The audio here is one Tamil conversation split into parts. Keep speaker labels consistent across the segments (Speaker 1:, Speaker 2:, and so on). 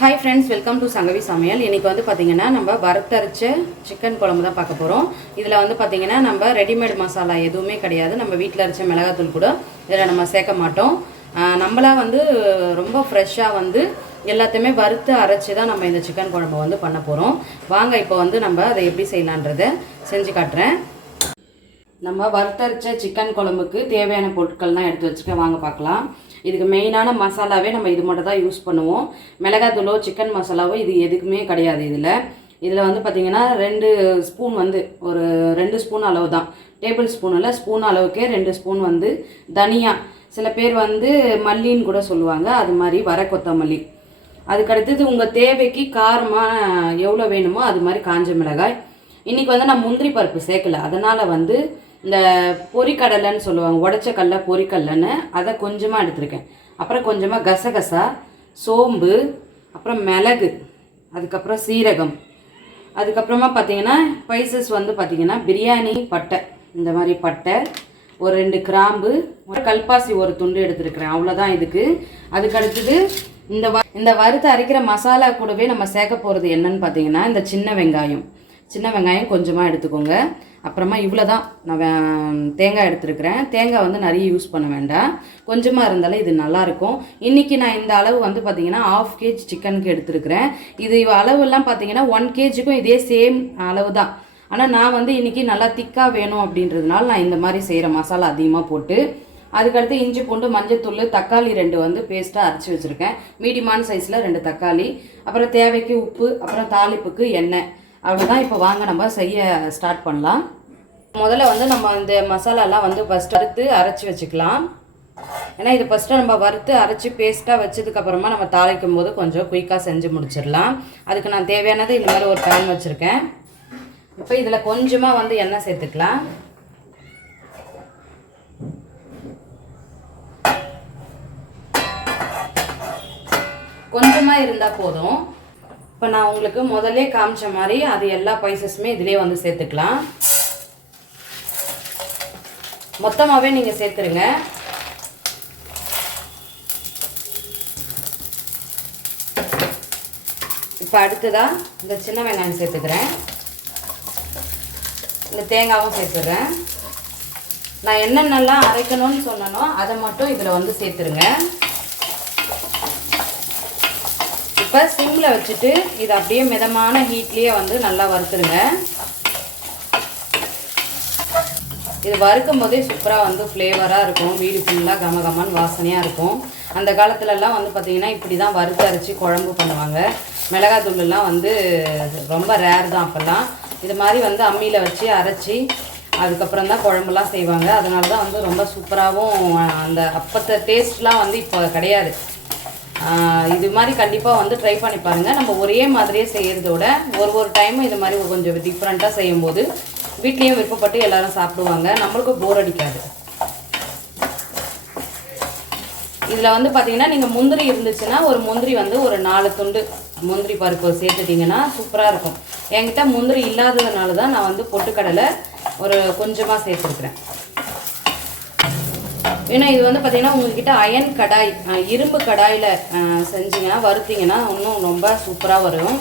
Speaker 1: Hi friends welcome to Sangavi சமையல் இன்றைக்கி வந்து பார்த்திங்கன்னா நம்ம வறுத்தரைச்ச சிக்கன் குழம்பு தான் பார்க்க போகிறோம் இதில் வந்து பார்த்திங்கன்னா நம்ம ரெடிமேட் மசாலா எதுவுமே கிடையாது. நம்ம வீட்டில் அரைச்ச மிளகாத்தூள் கூட இதில் நம்ம சேர்க்க மாட்டோம். நம்மளாக நம்மளா வந்து ரொம்ப ஃப்ரெஷ்ஷாக வந்து எல்லாத்தையுமே வறுத்து அரைச்சி தான் நம்ம இந்த சிக்கன் குழம்பு வந்து பண்ண போகிறோம் வாங்க இப்போ வந்து நம்ம அதை எப்படி செய்யலான்றதை செஞ்சு காட்டுறேன். நம்ம வறுத்தரைச்ச சிக்கன் குழம்புக்கு தேவையான பொருட்கள்லாம் எடுத்து வச்சுக்க வாங்க பார்க்கலாம். இதுக்கு மெயினான மசாலாவே நம்ம இது மட்டும் தான் யூஸ் பண்ணுவோம். மிளகாத்தூளோ சிக்கன் மசாலாவோ இது எதுக்குமே கிடையாது இதில். இதில் வந்து பார்த்திங்கன்னா ரெண்டு ஸ்பூன் வந்து ஒரு ரெண்டு ஸ்பூன் அளவு தான் டேபிள் ஸ்பூன் இல்லை ஸ்பூன் அளவுக்கே ரெண்டு ஸ்பூன் வந்து தனியா. சில பேர் வந்து மல்லின்னு கூட சொல்லுவாங்க அது மாதிரி வர கொத்தமல்லி. அதுக்கடுத்தது உங்கள் தேவைக்கு காரமாக எவ்வளோ வேணுமோ அது மாதிரி காஞ்ச மிளகாய். இன்றைக்கி வந்து நான் முந்திரி பருப்பு சேர்க்கல. அதனால் வந்து இந்த பொரிக்கடலைன்னு சொல்லுவாங்க உடச்ச கடல பொரிக்கடலைன்னு அதை கொஞ்சமாக எடுத்திருக்கேன். அப்புறம் கொஞ்சமாக கசகசா சோம்பு அப்புறம் மிளகு அதுக்கப்புறம் சீரகம். அதுக்கப்புறமா பார்த்தீங்கன்னா ஸ்பைசஸ் வந்து பார்த்தீங்கன்னா பிரியாணி பட்டை. இந்த மாதிரி பட்டை ஒரு ரெண்டு கிராம்பு ஒரு கல்பாசி ஒரு துண்டு எடுத்துருக்குறேன். அவ்வளோதான் இதுக்கு. அதுக்கு அடுத்தது இந்த வ இந்த வறுத்து அரைக்கிற மசாலா கூடவே நம்ம சேர்க்க போகிறது என்னன்னு பார்த்தீங்கன்னா இந்த சின்ன வெங்காயம். சின்ன வெங்காயம் கொஞ்சமாக எடுத்துக்கோங்க. அப்புறமா இவ்வளோ தான் நான் வே- தேங்காய் எடுத்துருக்கிறேன். தேங்காய் வந்து நிறைய யூஸ் பண்ண வேண்டாம். கொஞ்சமாக இருந்தாலும் இது நல்லாயிருக்கும். இன்றைக்கி நான் இந்த அளவு வந்து பார்த்திங்கன்னா ஆஃப் கேஜ் சிக்கனுக்கு எடுத்துருக்கிறேன். இது அளவெல்லாம் பார்த்தீங்கன்னா ஒன் கேஜிக்கும் இதே சேம் அளவு தான் ஆனால் நான் வந்து இன்றைக்கி நல்லா திக்காக வேணும் அப்படின்றதுனால நான் இந்த மாதிரி செய்கிற மசாலா அதிகமாக போட்டு அதுக்கடுத்து இஞ்சி பூண்டு மஞ்சத்தூள் தக்காளி ரெண்டு வந்து பேஸ்ட்டாக அரைச்சி வச்சுருக்கேன். மீடியமான சைஸில் ரெண்டு தக்காளி. அப்புறம் தேவைக்கு உப்பு அப்புறம் தாளிப்புக்கு எண்ணெய். அவ்வளோதான் இப்போ வாங்க நம்ம செய்ய ஸ்டார்ட் பண்ணலாம். முதல்ல வந்து நம்ம இந்த மசாலாலாம் வந்து ஃபஸ்ட் வறுத்து அரைச்சி வச்சுக்கலாம். ஏன்னா இது ஃபஸ்ட்டு நம்ம வறுத்து அரைச்சி பேஸ்ட்டாக வச்சதுக்கப்புறமா நம்ம தாளிக்கும் போது கொஞ்சம் குயிக்காக செஞ்சு முடிச்சிடலாம். அதுக்கு நான் தேவையானது இந்த மாதிரி ஒரு பேன் வச்சுருக்கேன். இப்போ இதில் கொஞ்சமாக வந்து எண்ணெய் சேர்த்துக்கலாம். கொஞ்சமாக இருந்தால் போதும். இப்போ நான் உங்களுக்கு முதல்ல காமிச்ச மாதிரி அது எல்லா பைசஸுமே இதிலே வந்து சேர்த்துக்கலாம். மொத்தமாகவே நீங்கள் சேர்த்துருங்க. இப்போ அடுத்ததாக இந்த சின்ன வெங்காயம் சேர்த்துக்கிறேன். இந்த தேங்காவும் சேர்த்துடுறேன் நான் என்னென்னலாம் அரைக்கணும்னு சொன்னனோ அதை மட்டும் இதில் வந்து சேர்த்துருங்க. இப்போ சிம்மில் வச்சுட்டு இது அப்படியே மிதமான ஹீட்லேயே வந்து நல்லா வறுத்துருங்க. இது வறுக்கும் போதே சூப்பராக வந்து ஃப்ளேவராக இருக்கும். வீடு ஃபுல்லாக கம கமன்னு வாசனையாக இருக்கும். அந்த காலத்துலலாம் வந்து பார்த்திங்கன்னா இப்படி தான் வறுத்து அரைச்சி குழம்பு பண்ணுவாங்க. மிளகாத்தூள்லாம் வந்து ரொம்ப ரேர் தான் அப்போல்லாம். இது மாதிரி வந்து அம்மியில் வச்சு அரைச்சி அதுக்கப்புறம் தான் குழம்புலாம் செய்வாங்க. அதனால தான் வந்து ரொம்ப சூப்பராகவும் அந்த அப்பத்த டேஸ்ட்லாம் வந்து இப்போ கிடையாது. இது மாதிரி கண்டிப்பாக வந்து ட்ரை பண்ணி பாருங்கள் நம்ம ஒரே மாதிரியே செய்கிறத விட ஒரு ஒரு டைமும் இது மாதிரி கொஞ்சம் டிஃப்ரெண்ட்டாக செய்யும்போது வீட்லேயும் விருப்பப்பட்டு எல்லோரும் சாப்பிடுவாங்க. நம்மளுக்கும் போர் அடிக்காது. இதில் வந்து பார்த்தீங்கன்னா நீங்கள் முந்திரி இருந்துச்சுன்னா ஒரு முந்திரி வந்து ஒரு நாலு துண்டு முந்திரி பருப்பு சேர்த்துட்டிங்கன்னா சூப்பராக இருக்கும். என்கிட்ட முந்திரி இல்லாததுனால தான் நான் வந்து பொட்டுக்கடலை ஒரு கொஞ்சமாக சேர்த்துருக்குறேன். ஏன்னா இது வந்து பார்த்தீங்கன்னா உங்ககிட்ட அயன் கடாய் இரும்பு கடாயில் செஞ்சிங்கன்னா வறுத்திங்கன்னா இன்னும் ரொம்ப சூப்பராக வரும்.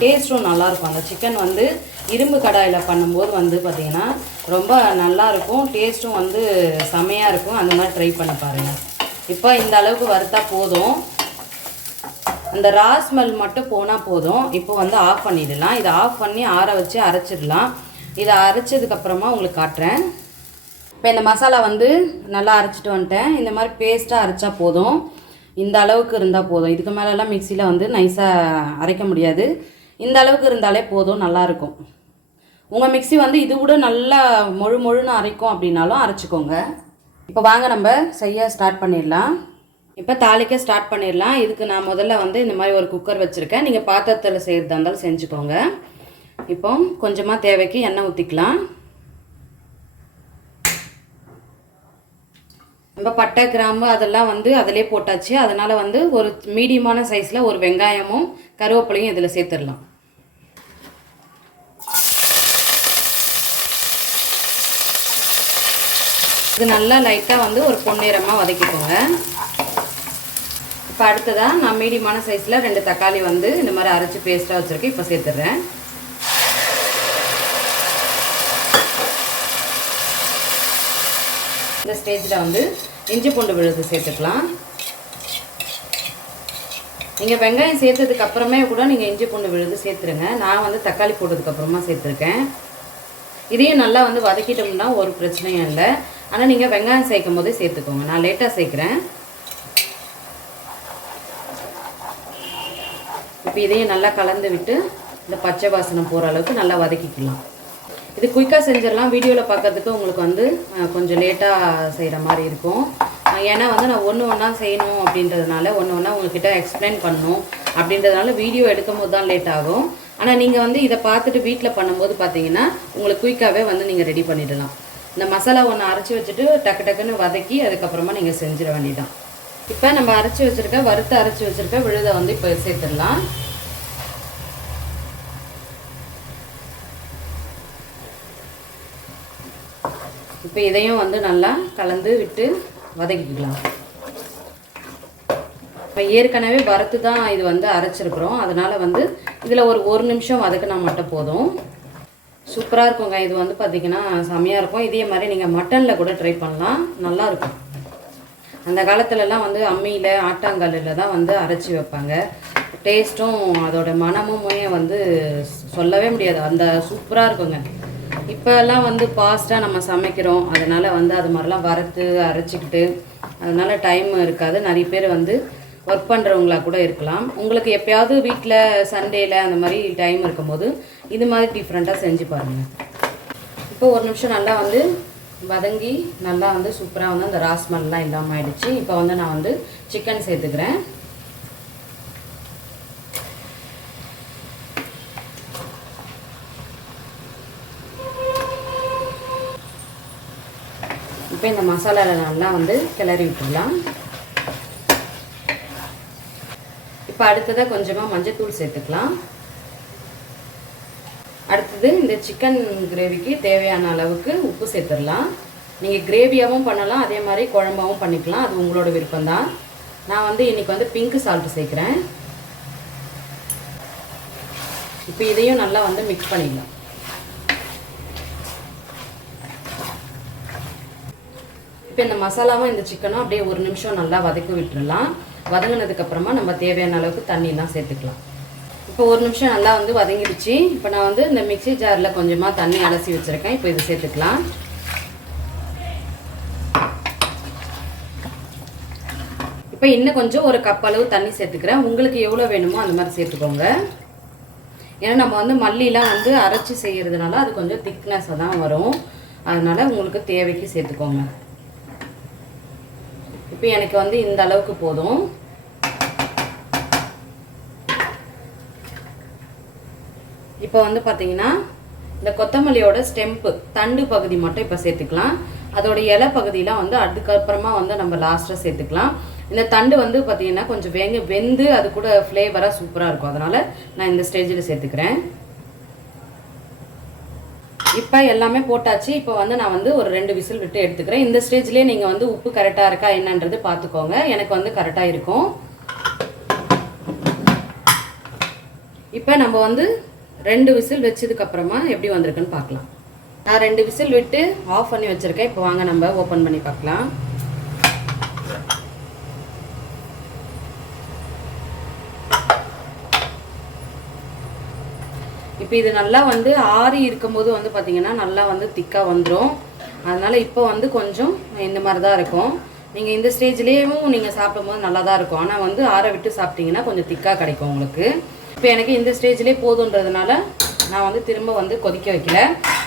Speaker 1: டேஸ்ட்டும் நல்லாயிருக்கும். அந்த சிக்கன் வந்து இரும்பு கடாயில் பண்ணும்போது வந்து பார்த்தீங்கன்னா ரொம்ப நல்லாயிருக்கும். டேஸ்ட்டும் வந்து செமையாக இருக்கும். அந்த மாதிரி ட்ரை பண்ணி பாருங்கள் இப்போ இந்த அளவுக்கு வறுத்தா போதும். அந்த ரா ஸ்மெல் மட்டும் போனால் போதும். இப்போ வந்து ஆஃப் பண்ணிடலாம். இதை ஆஃப் பண்ணி ஆற வச்சு அரைச்சிடலாம். இதை அரைச்சதுக்கப்புறமா உங்களுக்கு காட்டுறேன். இப்போ இந்த மசாலா வந்து நல்லா அரைச்சிட்டு வந்துட்டேன். இந்த மாதிரி பேஸ்ட்டாக அரைச்சா போதும். இந்த அளவுக்கு இருந்தால் போதும். இதுக்கு மேலெல்லாம் மிக்சியில் வந்து நைஸாக அரைக்க முடியாது. இந்த அளவுக்கு இருந்தாலே போதும் நல்லாயிருக்கும் உங்கள் மிக்ஸி வந்து இது கூட நல்லா மொழு மொழுன்னு அரைக்கும் அப்படின்னாலும் அரைச்சிக்கோங்க. இப்போ வாங்க நம்ம செய்ய ஸ்டார்ட் பண்ணிடலாம். இப்போ தாளிக்க ஸ்டார்ட் பண்ணிடலாம். இதுக்கு நான் முதல்ல வந்து இந்த மாதிரி ஒரு குக்கர் வச்சுருக்கேன். நீங்கள் பாத்திரத்தில் செய்கிறதா இருந்தாலும் செஞ்சுக்கோங்க. இப்போ கொஞ்சமாக தேவைக்கு எண்ணெய் ஊற்றிக்கலாம் நம்ம பட்டை கிராம்பு அதெல்லாம் வந்து அதிலே போட்டாச்சு. அதனால் வந்து ஒரு மீடியமான சைஸில் ஒரு வெங்காயமும் கருவேப்பிலையும் இதில் சேர்த்துடலாம். இது நல்லா லைட்டாக வந்து ஒரு பொன்னிறமாக வதக்கிக்கோங்க. இப்போ அடுத்ததாக நான் மீடியமான சைஸில் ரெண்டு தக்காளி வந்து இந்த மாதிரி அரைச்சி பேஸ்ட்டாக வச்சுருக்கேன். இப்போ சேர்த்துட்றேன். இந்த ஸ்டேஜில் வந்து இஞ்சி பூண்டு விழுது சேர்த்துக்கலாம். நீங்கள் வெங்காயம் சேர்த்ததுக்கு அப்புறமே கூட நீங்கள் இஞ்சி பூண்டு விழுது சேர்த்துருங்க. நான் வந்து தக்காளி போட்டதுக்கப்புறமா சேர்த்துருக்கேன். இதையும் நல்லா வந்து வதக்கிட்டோம்னா ஒரு பிரச்சனையும் இல்லை. ஆனால் நீங்கள் வெங்காயம் சேர்க்கும் போதே சேர்த்துக்கோங்க. நான் லேட்டாக சேர்க்குறேன். இப்போ இதையும் நல்லா கலந்து விட்டு இந்த பச்சை வாசனை போகிற அளவுக்கு நல்லா வதக்கிக்கலாம். இது குயிக்காக செஞ்சிடலாம். வீடியோவில் பார்க்கறதுக்கு உங்களுக்கு வந்து கொஞ்சம் லேட்டாக செய்கிற மாதிரி இருக்கும். ஏன்னா வந்து நான் ஒன்று ஒன்றா செய்யணும் அப்படின்றதுனால ஒன்று ஒன்றா உங்ககிட்ட எக்ஸ்பிளைன் பண்ணணும் அப்படின்றதுனால வீடியோ எடுக்கும் போது தான் லேட் ஆகும். ஆனால் நீங்கள் வந்து இதை பார்த்துட்டு வீட்டில் பண்ணும்போது பார்த்தீங்கன்னா உங்களுக்கு குயிக்காகவே வந்து நீங்கள் ரெடி பண்ணிடலாம். இந்த மசாலா ஒன்று அரைச்சி வச்சுட்டு டக்கு டக்குன்னு வதக்கி அதுக்கப்புறமா நீங்கள் செஞ்சிட வேண்டியதான் இப்போ நம்ம அரைச்சி வச்சுருக்க வறுத்து அரைச்சி வச்சுருக்க விழுதை வந்து இப்போ சேர்த்துடலாம். இப்போ இதையும் வந்து நல்லா கலந்து விட்டு வதக்கிக்கலாம். இப்போ ஏற்கனவே வறுத்து தான் இது வந்து அரைச்சிருக்கிறோம். அதனால் வந்து இதில் ஒரு ஒரு நிமிஷம் வதக்கினா மட்டும் போதும். சூப்பராக இருக்குங்க. இது வந்து பார்த்திங்கன்னா செம்மையாக இருக்கும். இதே மாதிரி நீங்கள் மட்டனில் கூட ட்ரை பண்ணலாம். நல்லாயிருக்கும் அந்த காலத்துலலாம் வந்து அம்மியில் ஆட்டாங்கல்லில் தான் வந்து அரைச்சி வைப்பாங்க. டேஸ்ட்டும் அதோட மனமுமே வந்து சொல்லவே முடியாது. அந்த சூப்பராக இருக்குங்க. இப்போல்லாம் வந்து ஃபாஸ்ட்டாக நம்ம சமைக்கிறோம். அதனால் வந்து அது மாதிரிலாம் வறுத்து அரைச்சிக்கிட்டு அதனால் டைம் இருக்காது. நிறைய பேர் வந்து ஒர்க் பண்ணுறவங்களா கூட இருக்கலாம். உங்களுக்கு எப்பயாவது வீட்டில் சண்டேயில் அந்த மாதிரி டைம் இருக்கும்போது இது மாதிரி டிஃப்ரெண்ட்டாக செஞ்சு பாருங்கள் இப்போ ஒரு நிமிஷம் நல்லா வந்து வதங்கி நல்லா வந்து சூப்பராக வந்து அந்த ராஸ்மல்லாம் இல்லாமல் ஆயிடுச்சு. இப்போ வந்து நான் வந்து சிக்கன் சேர்த்துக்கிறேன். இப்போ இந்த மசாலாவில் நல்லா வந்து கிளறி விட்டுடலாம். இப்போ அடுத்ததாக கொஞ்சமாக மஞ்சத்தூள் சேர்த்துக்கலாம். அடுத்தது இந்த சிக்கன் கிரேவிக்கு தேவையான அளவுக்கு உப்பு சேர்த்துடலாம். நீங்கள் கிரேவியாகவும் பண்ணலாம் அதே மாதிரி குழம்பாகவும் பண்ணிக்கலாம். அது உங்களோட விருப்பம்தான். நான் வந்து இன்றைக்கி வந்து பிங்க் சால்ட் சேர்க்குறேன். இப்போ இதையும் நல்லா வந்து மிக்ஸ் பண்ணிடலாம். இப்போ இந்த மசாலாவும் இந்த சிக்கனும் அப்படியே ஒரு நிமிஷம் நல்லா வதக்கி விட்டுடலாம் வதங்கினதுக்கு அப்புறமா நம்ம தேவையான அளவுக்கு தண்ணிலாம் சேர்த்துக்கலாம். இப்போ ஒரு நிமிஷம் நல்லா வந்து வதங்கிடுச்சு. இப்போ நான் வந்து இந்த மிக்சி ஜாரில் கொஞ்சமாக தண்ணி அலசி வச்சுருக்கேன். இப்போ இது சேர்த்துக்கலாம். இப்போ இன்னும் கொஞ்சம் ஒரு கப் அளவு தண்ணி சேர்த்துக்கிறேன். உங்களுக்கு எவ்வளோ வேணுமோ அந்த மாதிரி சேர்த்துக்கோங்க. ஏன்னா நம்ம வந்து மல்லிலாம் வந்து அரைச்சி செய்கிறதுனால அது கொஞ்சம் திக்னஸாக தான் வரும். அதனால் உங்களுக்கு தேவைக்கு சேர்த்துக்கோங்க. இப்போ எனக்கு வந்து இந்த அளவுக்கு போதும். இப்போ வந்து பார்த்தீங்கன்னா இந்த கொத்தமல்லியோட ஸ்டெம்ப்பு தண்டு பகுதி மட்டும் இப்போ சேர்த்துக்கலாம். அதோட இலை பகுதியெலாம் வந்து அதுக்கப்புறமா வந்து நம்ம லாஸ்ட்டாக சேர்த்துக்கலாம். இந்த தண்டு வந்து பார்த்தீங்கன்னா கொஞ்சம் வேங்க வெந்து அது கூட ஃப்ளேவராக சூப்பராக இருக்கும். அதனால் நான் இந்த ஸ்டேஜில் சேர்த்துக்கிறேன். இப்போ எல்லாமே போட்டாச்சு. இப்போ வந்து நான் வந்து ஒரு ரெண்டு விசில் விட்டு எடுத்துக்கிறேன். இந்த ஸ்டேஜ்லேயே நீங்கள் வந்து உப்பு கரெக்டாக இருக்கா என்னன்றது பார்த்துக்கோங்க எனக்கு வந்து கரெக்டாக இருக்கும். இப்போ நம்ம வந்து ரெண்டு விசில் வச்சதுக்கப்புறமா எப்படி வந்திருக்குன்னு பார்க்கலாம் நான் ரெண்டு விசில் விட்டு ஆஃப் பண்ணி வச்சுருக்கேன். இப்போ வாங்க நம்ம ஓப்பன் பண்ணி பார்க்கலாம் இப்போ இது நல்லா வந்து ஆறி இருக்கும்போது வந்து பார்த்தீங்கன்னா நல்லா வந்து திக்காக வந்துடும் அதனால் இப்போ வந்து கொஞ்சம் இந்த மாதிரி தான் இருக்கும். நீங்கள் இந்த ஸ்டேஜ்லேயும் நீங்கள் சாப்பிடும்போது நல்லா தான் இருக்கும். ஆனால் வந்து ஆற விட்டு சாப்பிட்டீங்கன்னா கொஞ்சம் திக்காக கிடைக்கும் உங்களுக்கு. இப்போ எனக்கு இந்த ஸ்டேஜ்லேயே போதுன்றதுனால நான் வந்து திரும்ப வந்து கொதிக்க வைக்கல.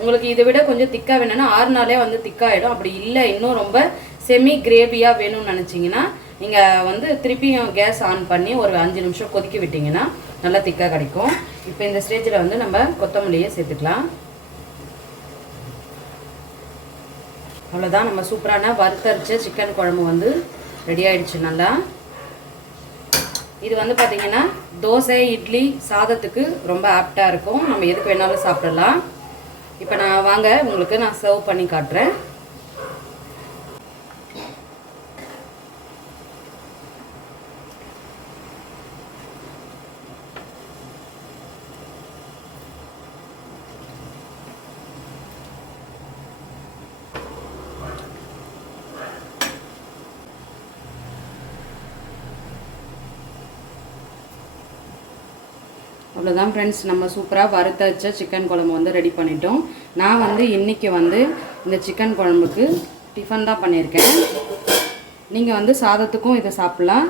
Speaker 1: உங்களுக்கு இதை விட கொஞ்சம் திக்காக வேணும்னா ஆறு நாளே வந்து திக்காகிடும் அப்படி இல்லை இன்னும் ரொம்ப செமி கிரேவியாக வேணும்னு நினச்சிங்கன்னா நீங்கள் வந்து திருப்பியும் கேஸ் ஆன் பண்ணி ஒரு அஞ்சு நிமிஷம் கொதிக்க விட்டிங்கன்னா நல்லா திக்காக கிடைக்கும். இப்போ இந்த ஸ்டேஜில் வந்து நம்ம கொத்தமல்லியை சேர்த்துக்கலாம். அவ்வளோதான் நம்ம சூப்பரான வறுத்தரிச்ச சிக்கன் குழம்பு வந்து ரெடி ஆயிடுச்சு நல்லா. இது வந்து பார்த்திங்கன்னா தோசை இட்லி சாதத்துக்கு ரொம்ப ஆப்டாக இருக்கும். நம்ம எதுக்கு வேணாலும் சாப்பிடலாம். இப்போ நான் வாங்க உங்களுக்கு நான் சர்வ் பண்ணி காட்டுறேன். அவ்வளோதான் ஃப்ரெண்ட்ஸ் நம்ம சூப்பராக வறுத்த வச்ச சிக்கன் குழம்பு வந்து ரெடி பண்ணிட்டோம். நான் வந்து இன்றைக்கி வந்து இந்த சிக்கன் குழம்புக்கு டிஃபன் தான் பண்ணியிருக்கேன். நீங்கள் வந்து சாதத்துக்கும் இதை சாப்பிட்லாம்.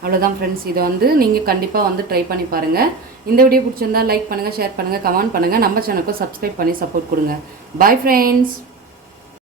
Speaker 1: அவ்வளோதான் ஃப்ரெண்ட்ஸ் இதை வந்து நீங்கள் கண்டிப்பாக வந்து ட்ரை பண்ணி பாருங்கள் இந்த வீடியோ பிடிச்சிருந்தா லைக் பண்ணுங்கள் ஷேர் பண்ணுங்கள் கமெண்ட் பண்ணுங்கள் நம்ம சேனலுக்கும் சப்ஸ்கிரைப் பண்ணி சப்போர்ட் கொடுங்க. Bye friends